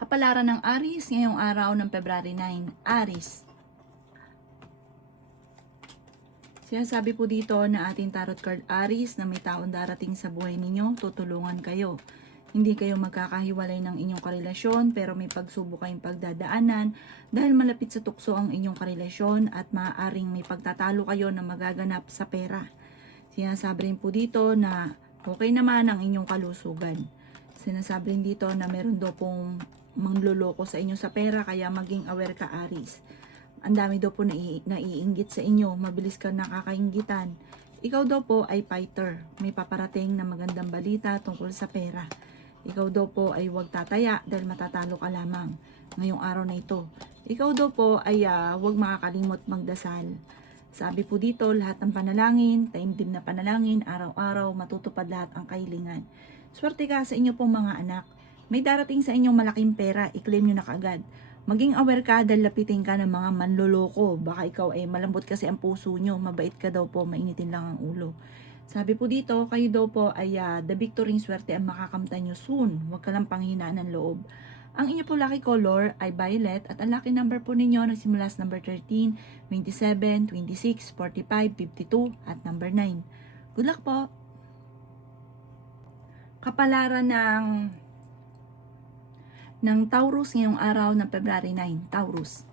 Kapalaran ng Aries ngayong araw ng February 9. Aries. Sinasabi po dito na ating tarot card Aries na may taong darating sa buhay ninyo, tutulungan kayo. Hindi kayo magkakahiwalay ng inyong karelasyon pero may pagsubok kayong pagdadaanan dahil malapit sa tukso ang inyong karelasyon at maaaring may pagtatalo kayo na magaganap sa pera. Sinasabi rin po dito na okay naman ang inyong kalusugan. Sinasabi rin dito na meron daw pong mangloloko sa inyo sa pera kaya maging aware ka Aries. Ang dami daw po naiinggit sa inyo, mabilis kang nakakainggitan. Ikaw daw po ay fighter, may paparating na magandang balita tungkol sa pera. Ikaw daw po ay huwag tataya dahil matatalo ka lamang ngayong araw na ito. Ikaw daw po ay huwag makakalimot magdasal. Sabi po dito, lahat ng panalangin, taimtim na panalangin, araw-araw matutupad lahat ang kahilingan. Swerte ka sa inyo pong mga anak. May darating sa inyong malaking pera, i-claim nyo na kaagad. Maging aware ka dahil lapitin ka ng mga manloloko. Baka ikaw ay malambot kasi ang puso nyo, mabait ka daw po, mainitin lang ang ulo. Sabi po dito, kayo daw po ay the victory swerte ang makakamtan nyo soon. Huwag ka lang panghinaan ng loob. Ang inyo po lucky color ay violet at ang lucky number po ninyo nagsimula sa number 13, 27, 26, 45, 52 at number 9. Good luck po! Kapalaran ng Taurus ngayong araw ng February 9. Taurus.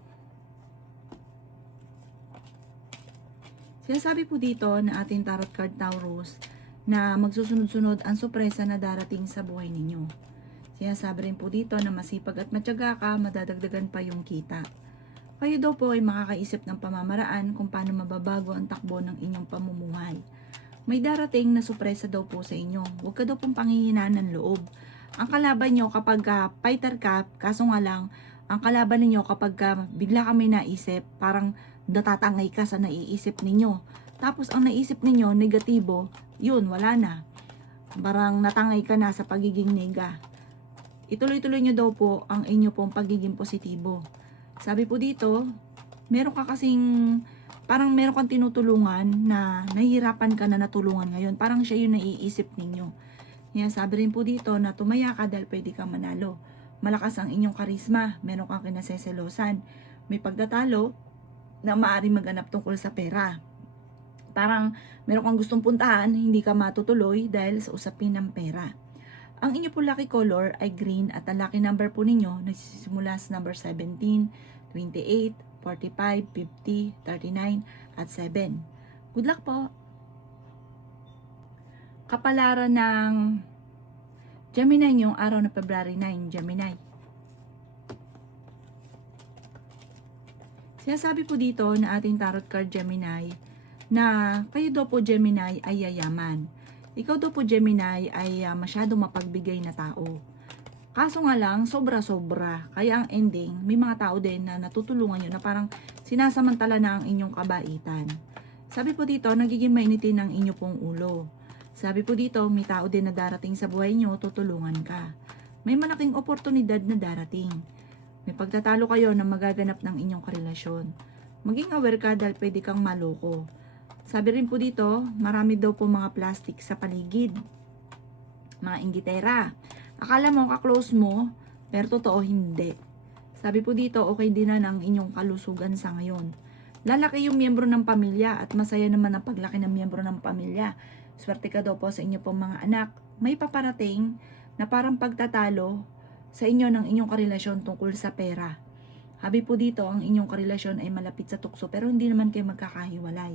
Sinasabi po dito na ating tarot card Taurus na magsusunod-sunod ang sorpresa na darating sa buhay ninyo. Sinasabi rin po dito na masipag at matyaga ka, madadagdagan pa yung kita. Kayo daw po ay makakaisip ng pamamaraan kung paano mababago ang takbo ng inyong pamumuhay. May darating na sorpresa daw po sa inyo. Huwag ka daw pong panghihinaan ng loob. Ang kalaban nyo kapag fighter ka, kaso nga lang, ang kalaban ninyo kapag bigla kami naisip, parang natatangay ka sa naiisip ninyo. Tapos ang naisip ninyo, negatibo, yun, wala na. Parang natangay ka na sa pagiging nega. Ituloy-tuloy nyo daw po ang inyo pong pagiging positibo. Sabi po dito, meron ka kasing, parang meron kang tinutulungan na nahihirapan ka na natulungan ngayon. Parang siya yung naiisip ninyo. Yan, sabi rin po dito na tumaya ka dahil pwede kang manalo. Malakas ang inyong karisma, meron kang kinaseselosan. May pagtatalo na maaari maganap tungkol sa pera. Parang meron kang gustong puntahan, hindi ka matutuloy dahil sa usapin ng pera. Ang inyo po lucky color ay green at ang lucky number po ninyo nagsisimula sa number 17, 28, 45, 50, 39 at 7. Good luck po! Kapalaran ng Gemini ngayong araw na February 9, Gemini. Sinasabi po dito na ating tarot card Gemini na kayo daw po Gemini ay yayaman. Ikaw daw po Gemini ay masyadong mapagbigay na tao. Kaso nga lang, sobra-sobra. Kaya ang ending, may mga tao din na natutulungan nyo na parang sinasamantala na ang inyong kabaitan. Sabi po dito, nagiging mainitin ang inyo pong ulo. Sabi po dito, may tao din na darating sa buhay nyo, tutulungan ka. May malaking oportunidad na darating. May pagtatalo kayo na magaganap ng inyong karelasyon. Maging aware ka dahil pwede kang maloko. Sabi rin po dito, marami daw po mga plastic sa paligid. Mga inggitera. Akala mo ka-close mo, pero totoo hindi. Sabi po dito, okay din na ng inyong kalusugan sa ngayon. Lalaki yung miyembro ng pamilya at masaya naman ang paglaki ng miyembro ng pamilya. Swerte ka daw po sa inyo pong mga anak. May paparating na parang pagtatalo sa inyo ng inyong karelasyon tungkol sa pera. Sabi po dito, ang inyong karelasyon ay malapit sa tukso pero hindi naman kayo magkakahiwalay.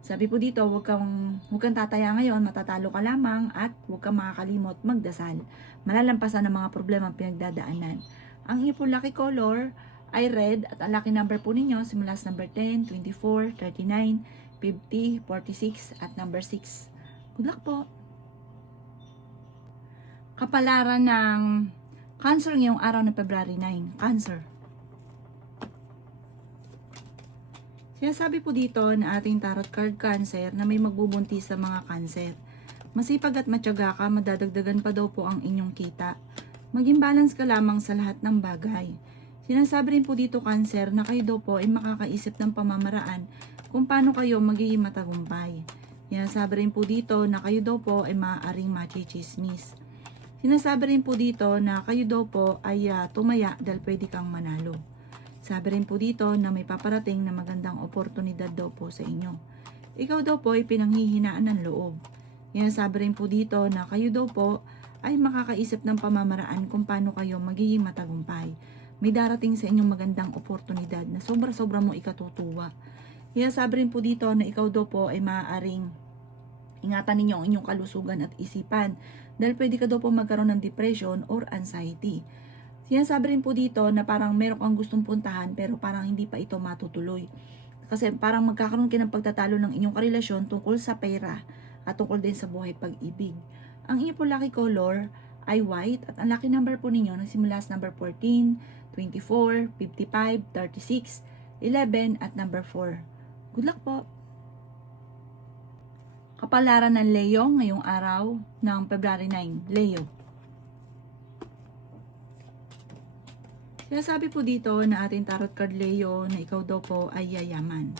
Sabi po dito, huwag kang tataya ngayon, matatalo ka lamang at huwag kang makakalimot magdasal. Malalampasan ang mga problema ang pinagdadaanan. Ang inyo po lucky color ay red at ang lucky number po ninyo simula sa number 10, 24, 39, 50, 46 at number 6. Good luck po! Kapalaran ng Cancer ngayong araw ng February 9. Cancer. Sinasabi po dito na ating tarot card Cancer na may magbubuntis sa mga Cancer. Masipag at matyaga ka, madadagdagan pa daw po ang inyong kita. Maging balance ka lamang sa lahat ng bagay. Sinasabi rin po dito Cancer na kayo daw po ay makakaisip ng pamamaraan kung paano kayo magiging matagumpay. Sinasabi rin po dito na kayo daw po ay maaaring machichismis. Sinasabi rin po dito na kayo daw po ay tumaya dahil pwede kang manalo. Sabi rin po dito na may paparating na magandang oportunidad daw po sa inyo. Ikaw daw po ay pinanghihinaan ng loob. Yan, sabi rin po dito na kayo daw po ay makakaisip ng pamamaraan kung paano kayo magiging matagumpay. May darating sa inyong magandang oportunidad na sobra-sobra mo ikatutuwa. Yan, sabi rin po dito na ikaw daw po ay maaaring ingatan ninyo ang inyong kalusugan at isipan dahil pwede ka daw po magkaroon ng depression or anxiety. Sinasabi rin po dito na parang meron kang gustong puntahan pero parang hindi pa ito matutuloy. Kasi parang magkakaroon kayo ng pagtatalo ng inyong karelasyon tungkol sa pera at tungkol din sa buhay pag-ibig. Ang inyong po lucky color ay white at ang lucky number po ninyo nagsimula sa number 14, 24, 55, 36, 11 at number 4. Good luck po! Kapalaran ng Leo ngayong araw ng February 9, Leo. Sinasabi po dito na ating tarot card Leo na ikaw daw po ay yayaman.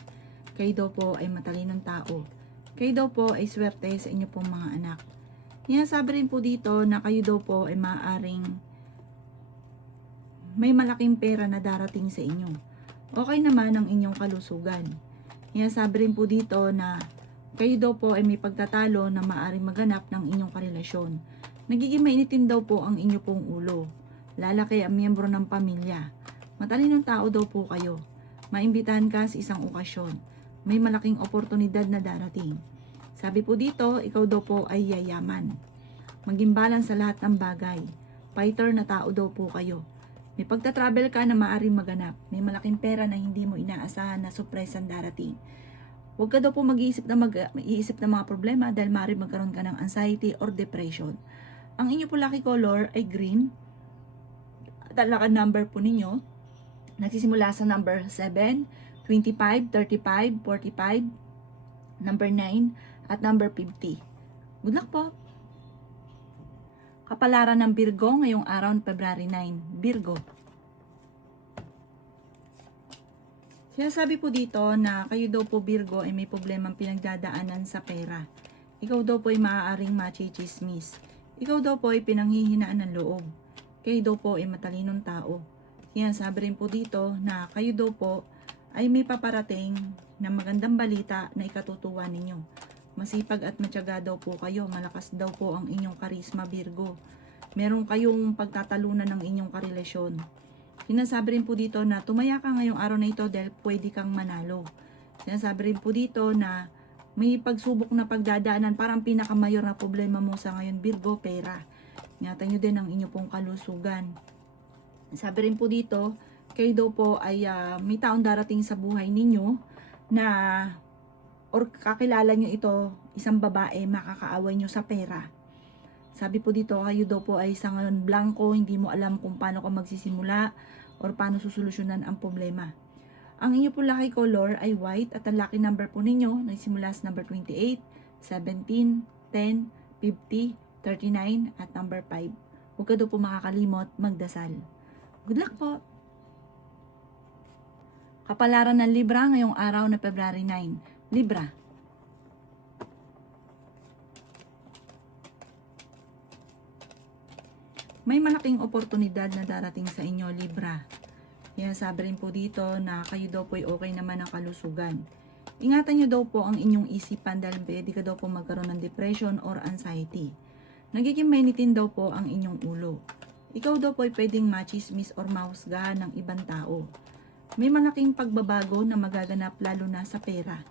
Kayo daw po ay matalinong tao. Kayo daw po ay swerte sa inyo pong mga anak. Sinasabi rin po dito na kayo daw po ay maaaring may malaking pera na darating sa inyo. Okay naman ang inyong kalusugan. Sinasabi rin po dito na kayo daw po ay may pagtatalo na maaaring maganap ng inyong karelasyon. Nagiging mainitin daw po ang inyo pong ulo. Lalaki ang miyembro ng pamilya. Matalinong tao daw po kayo. Maimbitahan ka sa isang okasyon. May malaking oportunidad na darating. Sabi po dito, ikaw daw po ay yayaman. Maging balance sa lahat ng bagay. Fighter na tao daw po kayo. May pagta-travel ka na maaaring maganap. May malaking pera na hindi mo inaasahan na surpresang darating. Huwag ka daw po mag-iisip ng mga problema dahil maaaring magkaroon ka ng anxiety or depression. Ang inyo po lucky color ay green. Talagang number po ninyo nagsisimula sa number 7, 25, 35, 45, number 9, at number 50. Good luck po! Kapalaran ng Virgo ngayong araw ng February 9, Virgo. Sinasabi po dito na kayo daw po Virgo ay may problemang pinagdadaanan sa pera. Ikaw daw po ay maaaring machichismis. Ikaw daw po ay pinanghihinaan ng loob. Kayo daw po ay matalinong tao. Sinasabi rin po dito na kayo daw po ay may paparating na magandang balita na ikatutuwa ninyo. Masipag at matyaga daw po kayo. Malakas daw po ang inyong karisma Virgo. Meron kayong pagtatalunan ng inyong karelasyon. Sinasabi rin po dito na tumaya ka ngayong araw na ito dahil pwede kang manalo. Sinasabi rin po dito na may pagsubok na pagdadaanan. Parang pinakamayor na problema mo sa ngayon Virgo, pera. Ingatan nyo din ang inyo pong kalusugan. Sabi rin po dito, kayo daw po ay may taong darating sa buhay ninyo na or kakilala nyo ito, isang babae, makakaaway nyo sa pera. Sabi po dito, kayo daw po ay isang blanco, hindi mo alam kung paano ka magsisimula or paano susolusyonan ang problema. Ang inyo po lucky color ay white at ang lucky number po ninyo nagsimula sa number 28, 17, 10, 50, 39 at number 5. Huwag ka daw po makakalimot magdasal. Good luck po! Kapalaran ng Libra ngayong araw na February 9. Libra. May malaking oportunidad na darating sa inyo, Libra. Yan, sabi rin po dito na kayo daw po ay okay naman ang kalusugan. Ingatan nyo daw po ang inyong isipan dahil pwede ka daw po magkaroon ng depression or anxiety. Nagiging mainitin daw po ang inyong ulo. Ikaw daw po ay pwedeng machismis or mahusgahan ng ibang tao. May malaking pagbabago na magaganap lalo na sa pera.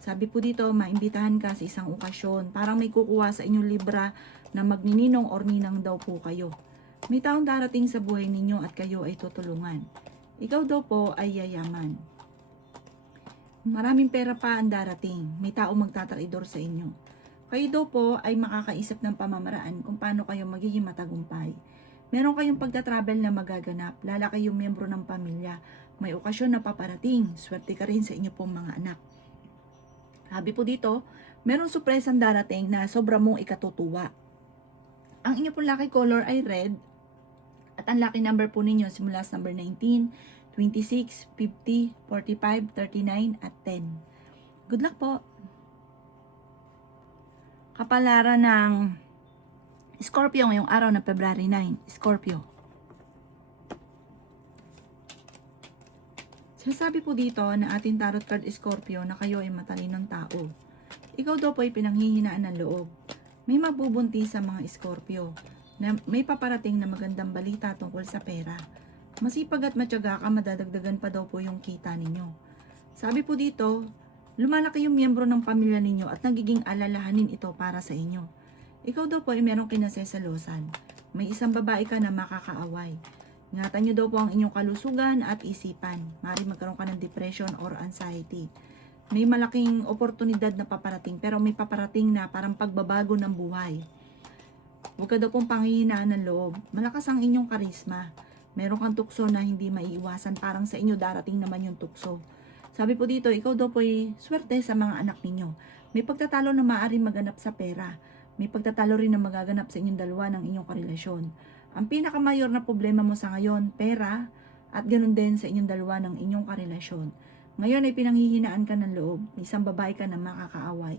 Sabi po dito, maimbitahan ka sa isang okasyon. Parang may kukuha sa inyong Libra na magnininong or ninang daw po kayo. May taong darating sa buhay ninyo at kayo ay tutulungan. Ikaw daw po ay yayaman. Maraming pera pa ang darating. May taong magtatraidor sa inyo. Kayo daw po ay makakaisip ng pamamaraan kung paano kayo magiging matagumpay. Meron kayong pagta-travel na magaganap, lala kayong miyembro ng pamilya. May okasyon na paparating, swerte ka rin sa inyo pong mga anak. Sabi po dito, meron surpresang darating na sobra mong ikatutuwa. Ang inyo pong lucky color ay red at ang lucky number po ninyo simula sa number 19, 26, 50, 45, 39 at 10. Good luck po! Kapalaran ng Scorpio ngayong araw na February 9. Scorpio. Sinasabi po dito na ating tarot card Scorpio na kayo ay matalinong tao. Ikaw daw po ay pinanghihinaan ng loob. May mabubunti sa mga Scorpio na may paparating na magandang balita tungkol sa pera. Masipag at matyaga ka, madadagdagan pa daw po yung kita ninyo. Sabi po dito, lumalaki yung miyembro ng pamilya ninyo at nagiging alalahanin ito para sa inyo. Ikaw daw po ay merong kinasesalosan. May isang babae ka na makakaaway. Ingatan nyo daw po ang inyong kalusugan at isipan. Maaaring magkaroon ka ng depression or anxiety. May malaking oportunidad na paparating pero may paparating na parang pagbabago ng buhay. Huwag ka daw pong panghihinaan ng loob. Malakas ang inyong karisma. Meron kang tukso na hindi maiiwasan. Parang sa inyo darating naman yung tukso. Sabi po dito, ikaw daw po ay swerte sa mga anak ninyo. May pagtatalo na maaaring maganap sa pera. May pagtatalo rin na magaganap sa inyong dalawa ng inyong karelasyon. Ang pinakamayor na problema mo sa ngayon, pera, at ganoon din sa inyong dalawa ng inyong karelasyon. Ngayon ay pinanghihinaan ka ng loob, isang babae ka na makakaaway.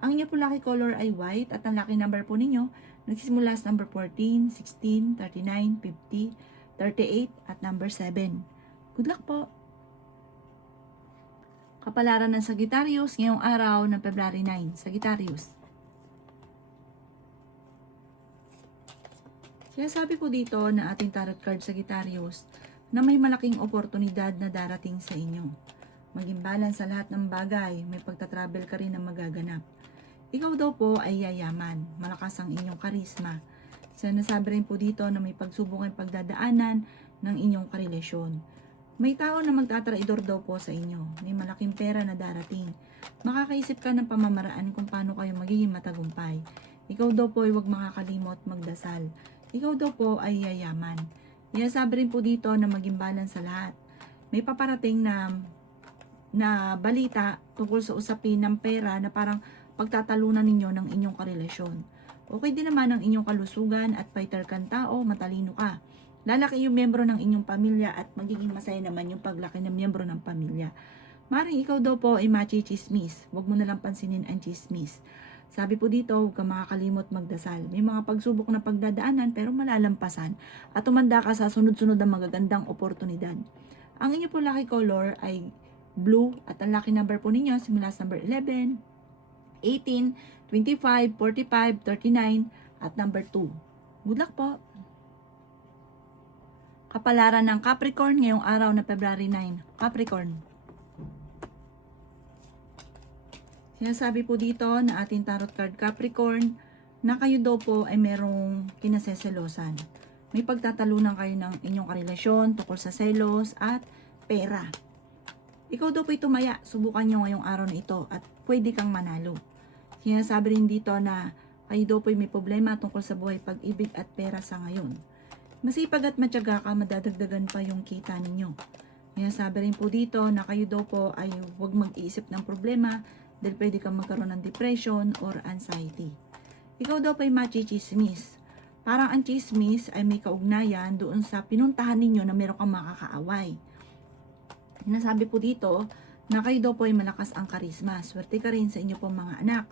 Ang inyong po lucky color ay white at ang lucky number po ninyo, nagsisimula sa number 14, 16, 39, 50, 38 at number 7. Good luck po! Kapalaran ng Sagittarius ngayong araw ng February 9. Sagittarius. Kaya sabi ko dito na ating tarot card Sagittarius na may malaking oportunidad na darating sa inyo. Maging balance sa lahat ng bagay, may pagtatravel ka rin na magaganap. Ikaw daw po ay yayaman, malakas ang inyong karisma. Sinasabi rin po dito na may pagsubok ang pagdadaanan ng inyong karelasyon. May tao na magtatraidor daw po sa inyo, may malaking pera na darating. Makakaisip ka ng pamamaraan kung paano kayo magiging matagumpay. Ikaw daw po ay huwag makakalimot magdasal. Ikaw daw po ay yayaman. Sabi rin po dito na maging balance sa lahat. May paparating na balita tungkol sa usapin ng pera na parang pagtatalunan ninyo ng inyong karelasyon. Okay din naman ang inyong kalusugan at fighter kang tao, matalino ka. Lalaki yung miyembro ng inyong pamilya at magiging masaya naman yung paglaki ng miyembro ng pamilya. Maring ikaw daw po ay machi-chismis. Huwag mo nalang pansinin ang chismis. Sabi po dito, huwag ka makakalimot magdasal. May mga pagsubok na pagdadaanan pero malalampasan at tumanda ka sa sunod-sunod na magagandang oportunidad. Ang inyo po lucky color ay blue at ang lucky number po ninyo simula sa number 11, 18, 25, 45, 39 at number 2. Good luck po! Kapalaran ng Capricorn ngayong araw na February 9. Capricorn. Sinasabi po dito na ating tarot card Capricorn na kayo daw po ay merong kinaseselosan. May pagtatalunan kayo ng inyong karelasyon tungkol sa selos at pera. Ikaw daw po ay tumaya, subukan nyo ngayong araw na ito at pwede kang manalo. Sinasabi rin dito na kayo daw po ay may problema tungkol sa buhay, pag-ibig at pera sa ngayon. Masipag at matyaga ka, madadagdagan pa yung kita ninyo. Sinasabi rin po dito na kayo daw po ay huwag mag-iisip ng problema dahil pwede kang magkaroon ng depression or anxiety. Ikaw daw pa ay machi-chismis. Parang ang chismis ay may kaugnayan doon sa pinuntahan ninyo na meron kang makakaaway. Sinasabi po dito na kayo daw po ay malakas ang karisma. Swerte ka rin sa inyo pong mga anak.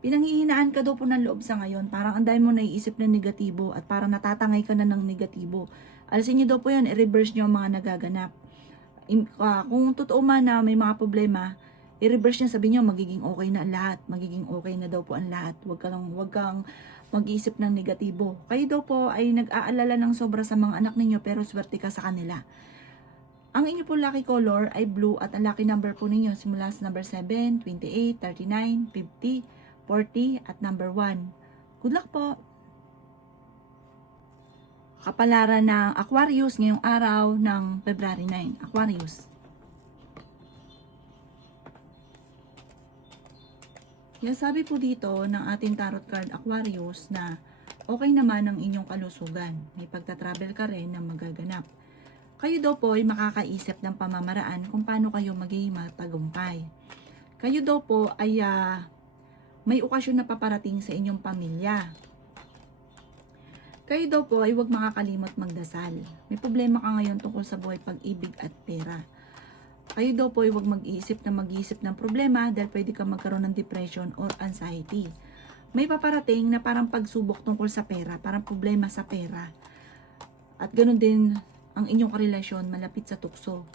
Pinanghihinaan ka daw po ng loob sa ngayon. Parang ang dami mo naiisip na negatibo at parang natatangay ka na ng negatibo. Alisin nyo daw po yan, i-reverse nyo ang mga nagaganap. Kung totoo man na may mga problema, i-reverse niya, sabi niyo magiging okay na ang lahat, magiging okay na daw po ang lahat. Huwag kang mag-iisip ng negatibo. Kayo daw po ay nag-aalala ng sobra sa mga anak ninyo pero swerte ka sa kanila. Ang inyo po lucky color ay blue at ang lucky number po ninyo simula sa number 7, 28, 39, 50, 40 at number 1. Good luck po! Kapalaran ng Aquarius ngayong araw ng February 9. Aquarius. Sabi po dito ng ating tarot card Aquarius na okay naman ang inyong kalusugan. May pagtatravel ka rin na magaganap. Kayo daw po ay makakaisip ng pamamaraan kung paano kayo magiging matagumpay. Kayo daw po ay may okasyon na paparating sa inyong pamilya. Kayo daw po ay huwag makakalimot magdasal. May problema ka ngayon tungkol sa buhay, pag-ibig at pera. Kayo daw po ay huwag mag-iisip ng problema dahil pwede kang magkaroon ng depression or anxiety. may paparating na parang pagsubok tungkol sa pera, parang problema sa pera. At ganun din ang inyong karelasyon malapit sa tukso.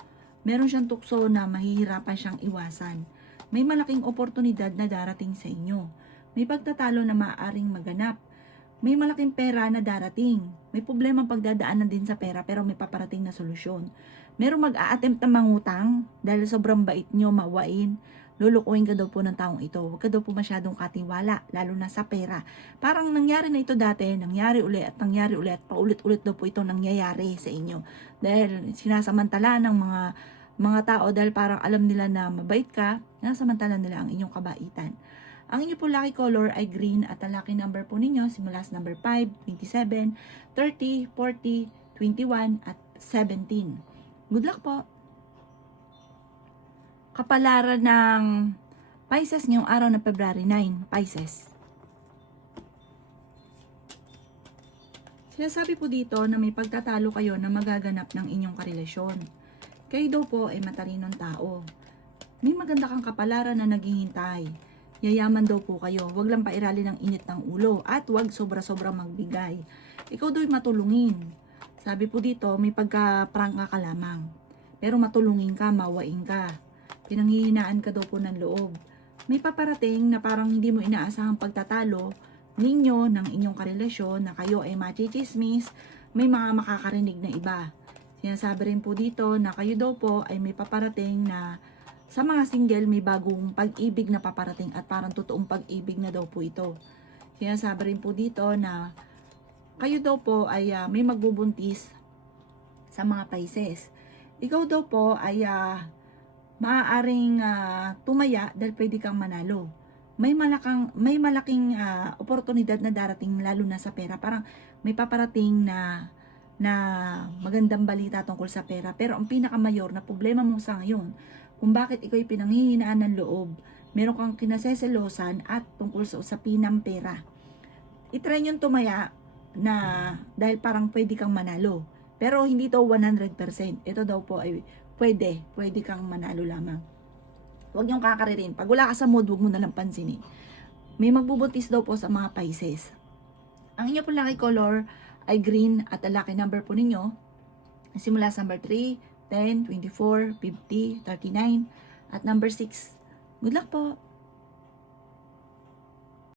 Meron siyang tukso na mahihirapan siyang iwasan. May malaking oportunidad na darating sa inyo. May pagtatalo na maaaring maganap. May malaking pera na darating. May problemang pagdadaanan din sa pera pero may paparating na solusyon. Merong mag-a-attempt na mangutang dahil sobrang bait nyo, mawain. Lulukuhin ka daw po ng taong ito. Huwag ka daw po masyadong katiwala, lalo na sa pera. Parang nangyari na ito dati, nangyari uli at paulit-ulit daw po ito nangyayari sa inyo. Dahil sinasamantala ng mga tao dahil parang alam nila na mabait ka, sinasamantala nila ang inyong kabaitan. Ang inyo po lucky color ay green at ang lucky number po ninyo simula sa number 5, 27, 30, 40, 21 at 17. Good luck po! Kapalaran ng Pisces ngayong araw na February 9, Pisces. Sinasabi po dito na may pagtatalo kayo na magaganap ng inyong karelasyon. Kayo daw po ay matalinong tao. May maganda kang kapalaran na naghihintay. Yayaman daw po kayo. Huwag lang pairali ng init ng ulo at huwag sobra-sobra magbigay. Ikaw daw'y matulungin. Sabi po dito, may pagka-prangka ka lamang. Pero matulungin ka, mawain ka. Pinanghihinaan ka daw po ng loob. May paparating na parang hindi mo inaasahang pagtatalo ninyo ng inyong karelasyon na kayo ay machichismis, may mga makakarinig na iba. Sinasabi rin po dito na kayo daw po ay may paparating na sa mga single may bagong pag-ibig na paparating at parang totoong pag-ibig na daw po ito. Sinasabi rin po dito na kayo daw po ay may magbubuntis sa mga Pisces. Ikaw daw po ay maaaring tumaya dahil pwede kang manalo. May malaking oportunidad na darating lalo na sa pera. Parang may paparating na magandang balita tungkol sa pera. Pero ang pinakamayor na problema mo sa ngayon, kung bakit ikaw ay pinanghihinaan ng loob, meron kang kinaseselosan at tungkol sa usapin ng pera. I-try nyo tumaya na dahil parang pwede kang manalo. Pero hindi to 100%. Ito daw po ay pwede kang manalo lamang. Huwag niyong kakaririn. Pag wala ka sa mood, huwag mo nalang pansinin. May magbubuntis daw po sa mga Pisces. Ang inyo po lucky color ay green at ang lucky number po ninyo simula sa number 3, 10, 24, 50, 39 at number 6. Good luck po!